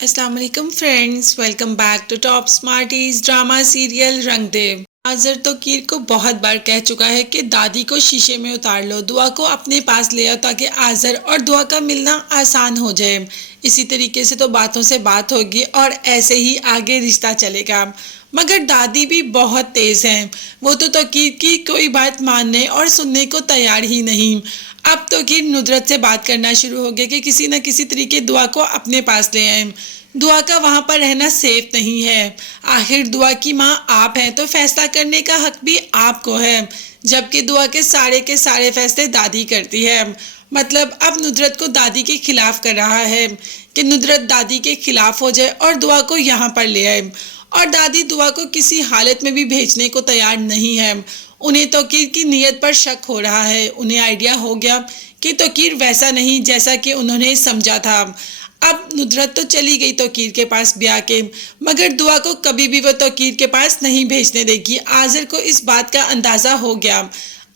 अस्सलाम वालेकुम friends, welcome back to top smarties drama serial Rang De. Azar तो कीर को बहुत बार कह चुका है कि दादी को शीशे में उतार लो, दुआ को अपने पास ले आओ ताकि आज़र और दुआ का मिलना आसान हो जाए। इसी तरीके से तो बातों से बात होगी और ऐसे ही आगे रिश्ता चलेगा। मगर दादी भी बहुत तेज हैं, वो तो तकीर की कोई बात मानने और सुनने को तैयार ही नहीं। अब तकीर नुदरत से बात करना शुरू हो गया कि किसी न किसी तरीके दुआ को अपने पास ले आए। दुआ का वहां पर रहना सेफ नहीं है। आखिर दुआ की माँ आप हैं तो फैसला करने का हक भी आपको है, जबकि दुआ के सारे फैसले दादी करती है। मतलब अब नुदरत को दादी के खिलाफ कर रहा है कि नुदरत दादी के खिलाफ हो जाए और दुआ को यहाँ पर ले आए। और दादी दुआ को किसी हालत में भी भेजने को तैयार नहीं है। उन्हें तौकीर की नीयत पर शक हो रहा है। उन्हें आइडिया हो गया कि तौकीर वैसा नहीं जैसा कि उन्होंने समझा था। अब नुदरत तो चली गई तौकीर के पास ब्याह के, मगर दुआ को कभी भी वो तौकीर के पास नहीं भेजने देगी। आज़र को इस बात का अंदाज़ा हो गया।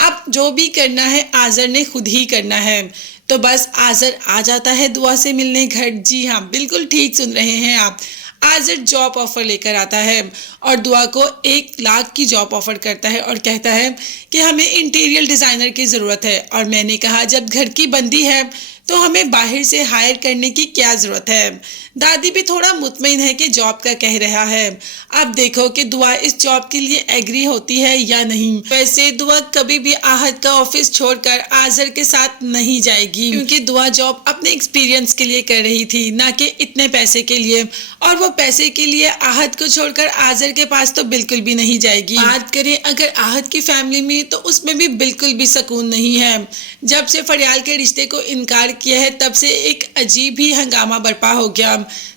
अब जो भी करना है आज़र ने खुद ही करना है। तो बस आज़र आ जाता है दुआ से मिलने घर। जी हाँ, बिल्कुल ठीक सुन रहे हैं आप। आज़र जॉब ऑफर लेकर आता है और दुआ को 1 लाख की जॉब ऑफर करता है और कहता है कि हमें इंटीरियर डिज़ाइनर की ज़रूरत है। और मैंने कहा जब घर की बंदी है तो हमें बाहर से हायर करने की क्या ज़रूरत है। दादी भी थोड़ा मुतमईन है कि जॉब का कह रहा है। अब देखो कि दुआ इस जॉब के लिए एग्री होती है या नहीं। वैसे दुआ कभी भी आहद का ऑफिस छोड़कर आज़र के साथ नहीं जाएगी, क्योंकि दुआ जॉब अपने एक्सपीरियंस के लिए कर रही थी, ना कि इतने पैसे के लिए। और वो पैसे के लिए आहद को छोड़कर आज़र के पास तो बिल्कुल भी नहीं जाएगी। बात करें अगर आहद की फैमिली में, तो उसमें भी बिल्कुल भी सुकून नहीं है। जब से फरियाल के रिश्ते को इनकार किया है तब से एक अजीब ही हंगामा बर्पा हो गया।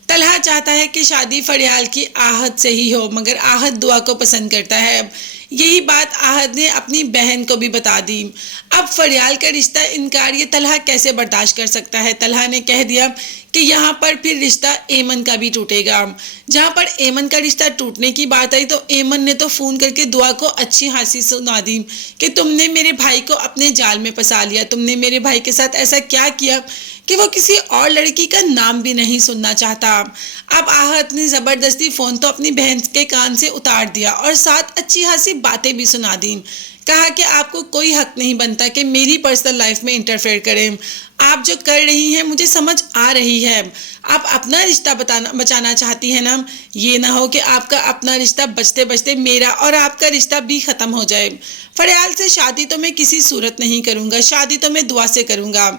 तलहा चाहता है कि शादी फरियाल की आहद से ही हो, मगर आहद दुआ को पसंद करता है। यही बात आहद ने अपनी बहन को भी बता दी। अब फरियाल का रिश्ता इनकार ये तलहा कैसे बर्दाश्त कर सकता है। तलहा ने कह दिया कि यहाँ पर फिर रिश्ता एमन का भी टूटेगा। जहाँ पर एमन का रिश्ता टूटने की बात आई तो एमन ने तो फ़ोन करके दुआ को अच्छी हंसी सुना दी कि तुमने मेरे भाई को अपने जाल में फंसा लिया। तुमने मेरे भाई के साथ ऐसा क्या किया कि वो किसी और लड़की का नाम भी नहीं सुनना चाहता। अब आहत ने ज़बरदस्ती फ़ोन तो अपनी बहन के कान से उतार दिया और साथ अच्छी खासी बातें भी सुना दी। कहा कि आपको कोई हक नहीं बनता कि मेरी पर्सनल लाइफ में इंटरफेयर करें। आप जो कर रही हैं मुझे समझ आ रही है। आप अपना रिश्ता बचाना चाहती हैं ना। ये ना हो कि आपका अपना रिश्ता बचते बचते मेरा और आपका रिश्ता भी ख़त्म हो जाए। फरियाल से शादी तो मैं किसी सूरत नहीं करूँगा, शादी तो मैं दुआ से करूँगा।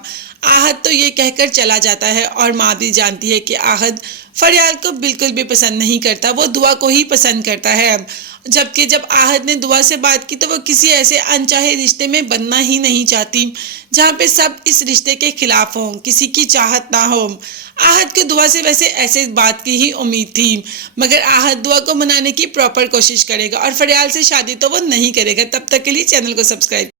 आहद तो ये कहकर चला जाता है और माँ भी जानती है कि आहद फरियाल को बिल्कुल भी पसंद नहीं करता, वो दुआ को ही पसंद करता है। जबकि जब आहद ने दुआ से बात की तो वो किसी ऐसे अनचाहे रिश्ते में बनना ही नहीं चाहती जहाँ पे सब इस रिश्ते के खिलाफ हों, किसी की चाहत ना हो। आहद को दुआ से वैसे ऐसे बात की ही उम्मीद थी, मगर आहद दुआ को मनाने की प्रॉपर कोशिश करेगा और फरियाल से शादी तो वो नहीं करेगा। तब तक के लिए चैनल को सब्सक्राइब